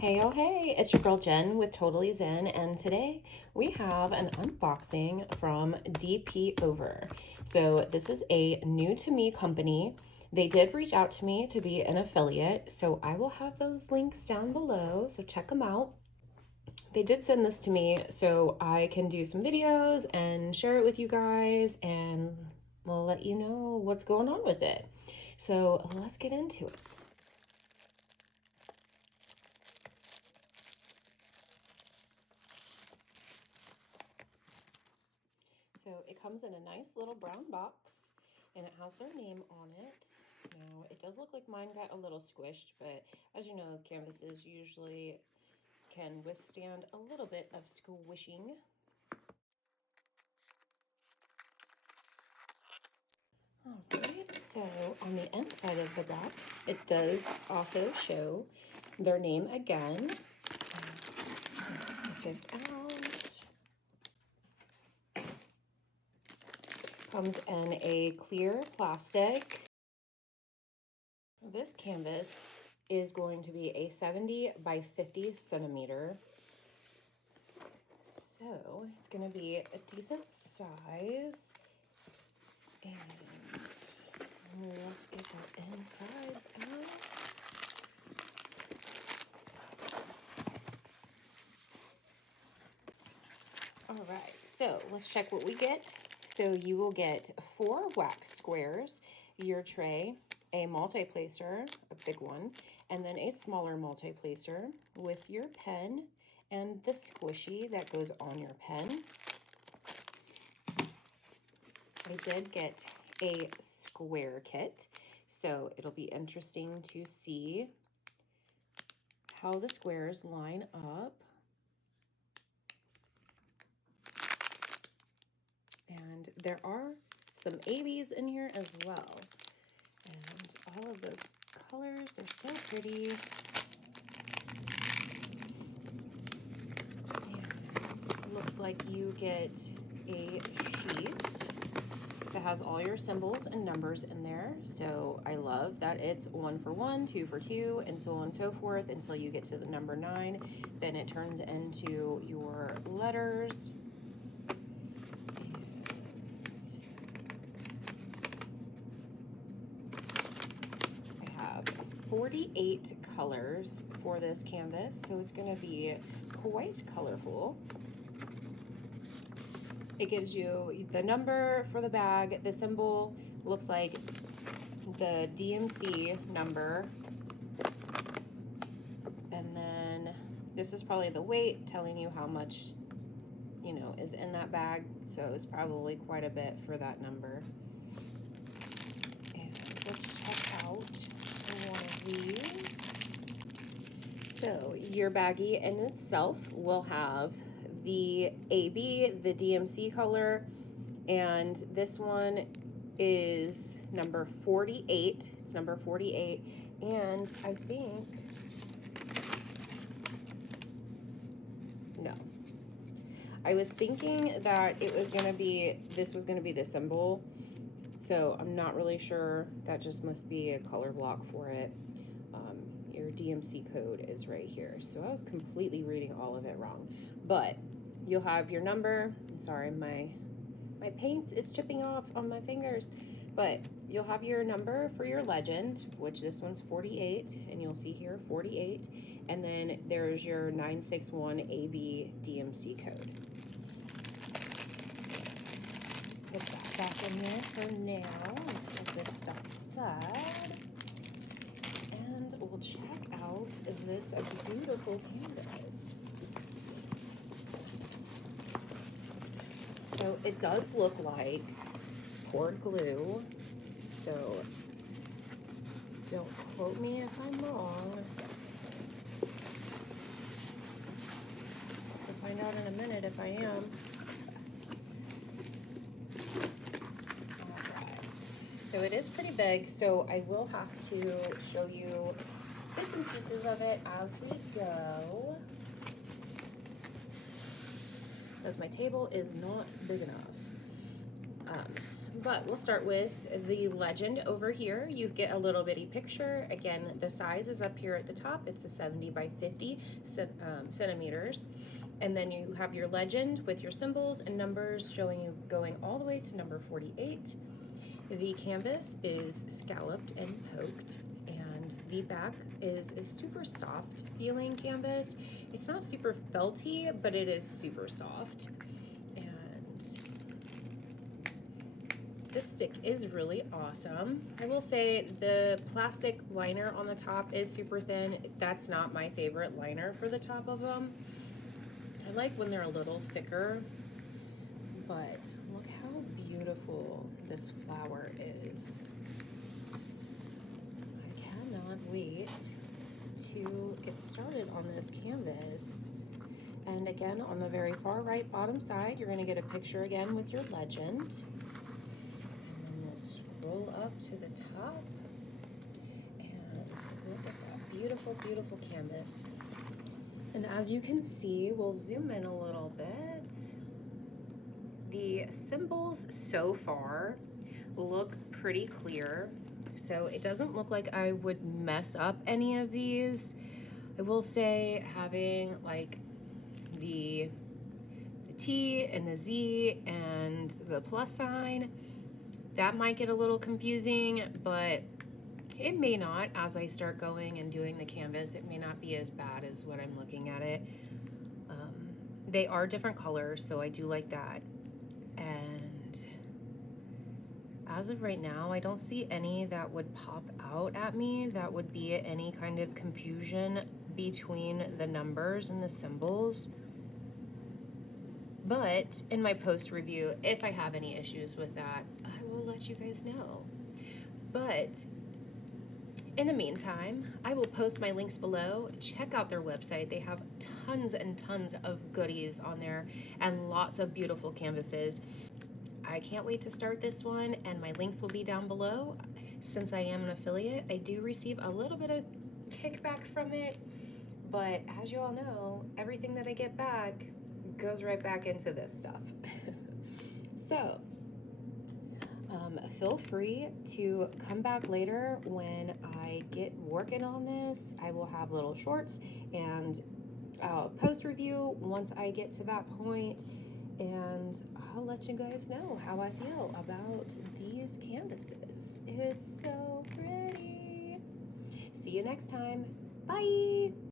Hey, oh, hey, it's your girl Jen with Totally Zen, and today we have an unboxing from DP Over. So, this is a new to me company. They did reach out to me to be an affiliate, so I will have those links down below, so check them out. They did send this to me so I can do some videos and share it with you guys, and we'll let you know what's going on with it. So, let's get into it. So it comes in a nice little brown box and it has their name on it. Now it does look like mine got a little squished, but as you know, canvases usually can withstand a little bit of squishing. Alright, so on the inside of the box, it does also show their name again. Get this out. Comes in a clear plastic. This canvas is going to be a 70 by 50 centimeter. So it's going to be a decent size. And let's get our insides out. All right, so let's check what we get. So you will get 4 wax squares, your tray, a multi-placer, a big one, and then a smaller multi-placer with your pen and the squishy that goes on your pen. I did get a square kit, so it'll be interesting to see how the squares line up. And there are some ABs in here as well. And all of those colors are so pretty. And it looks like you get a sheet that has all your symbols and numbers in there. So I love that it's 1 for 1, 2 for 2, and so on and so forth until you get to the number 9. Then it turns into your letters. I have 48 colors for this canvas, so it's going to be quite colorful. It gives you the number for the bag. The symbol looks like the DMC number. And then this is probably the weight, telling you how much, you know, is in that bag. So it's probably quite a bit for that number. And let's check out one of these. So your baggie in itself will have the AB, the DMC color, and this one is number 48. It's number 48, and I think, no, I was thinking that it was going to be, this was going to be the symbol, so I'm not really sure. That just must be a color block for it. Your DMC code is right here, so I was completely reading all of it wrong, but you'll have your number. Sorry, my paint is chipping off on my fingers, but you'll have your number for your legend, which this one's 48, and you'll see here 48, and then there's your 961 AB DMC code. Put that back in there for now. Let's set this stuff aside, and we'll check out this beautiful canvas. So it does look like poured glue, so don't quote me if I'm wrong. We'll find out in a minute if I am. Alright, so it is pretty big, so I will have to show you bits and pieces of it as we go, because my table is not big enough. But we'll start with the legend over here. You get a little bitty picture. Again, the size is up here at the top. It's a 70 by 50 centimeters. And then you have your legend with your symbols and numbers showing you going all the way to number 48. The canvas is scalloped and poked, and the back is a super soft feeling canvas. It's not super felty, but it is super soft. And this stick is really awesome. I will say the plastic liner on the top is super thin. That's not my favorite liner for the top of them. I like when they're a little thicker, but look how beautiful this flower is. I cannot wait to get started on this canvas. And again, on the very far right bottom side, you're going to get a picture again with your legend. And then we'll scroll up to the top. And look at that beautiful, beautiful canvas. And as you can see, we'll zoom in a little bit. The symbols so far look pretty clear, so it doesn't look like I would mess up any of these. I will say having like the T and the Z and the plus sign, that might get a little confusing, but it may not. As I start going and doing the canvas, it may not be as bad as what I'm looking at it. They are different colors, so I do like that. And as of right now, I don't see any that would pop out at me that would be any kind of confusion between the numbers and the symbols. But in my post review, if I have any issues with that, I will let you guys know. But in the meantime, I will post my links below. Check out their website. They have tons and tons of goodies on there and lots of beautiful canvases. I can't wait to start this one, and my links will be down below. Since I am an affiliate, I do receive a little bit of kickback from it, but as you all know, everything that I get back goes right back into this stuff. So feel free to come back later when I get working on this. I will have little shorts and post review once I get to that point, and I'll let you guys know how I feel about these canvases. It's so pretty. See you next time. Bye.